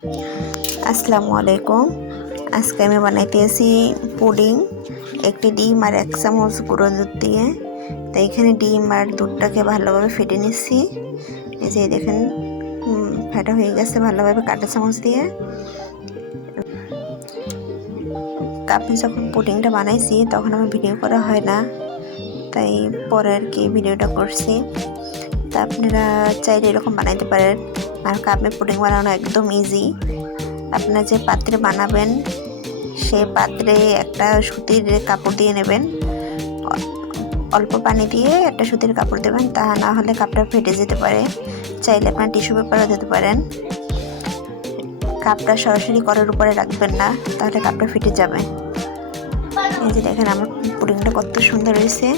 আসসালামু আলাইকুম। আজকে আমি বানাইতেছি পুডিং, একটি ডিম আর 1 চামচ গুঁড়ো দুধ দিয়ে। তো এখানে ডিম আর দুধটাকে ভালোভাবে ফেটে নিচ্ছি। এই যে দেখেন ফেটা হয়ে গেছে ভালোভাবে কাঁটা চামচ দিয়ে। আমি যখন পুডিংটা বানাইছি তখন আমার ভিডিও করা হয় না, তাই পরে আর কি ভিডিওটা করছি। তা আপনারা চাইলে এরকম বানাইতে পারেন। আর কাপে পুডিং বানানো একদম ইজি। আপনারা যে পাত্রে বানাবেন সেই পাত্রে একটা সুতির কাপড় দিয়ে নেবেন, অল্প পানি দিয়ে একটা সুতির কাপড় দেবেন, তা না হলে কাপটা ফেটে যেতে পারে। চাইলে আপনার টিস্যু পেপারও দিতে পারেন। কাপটা সরাসরি কলের উপরে রাখবেন না, তাহলে কাপটা ফেটে যাবে। এই যে দেখেন আমার পুডিংটা কত সুন্দর হয়েছে।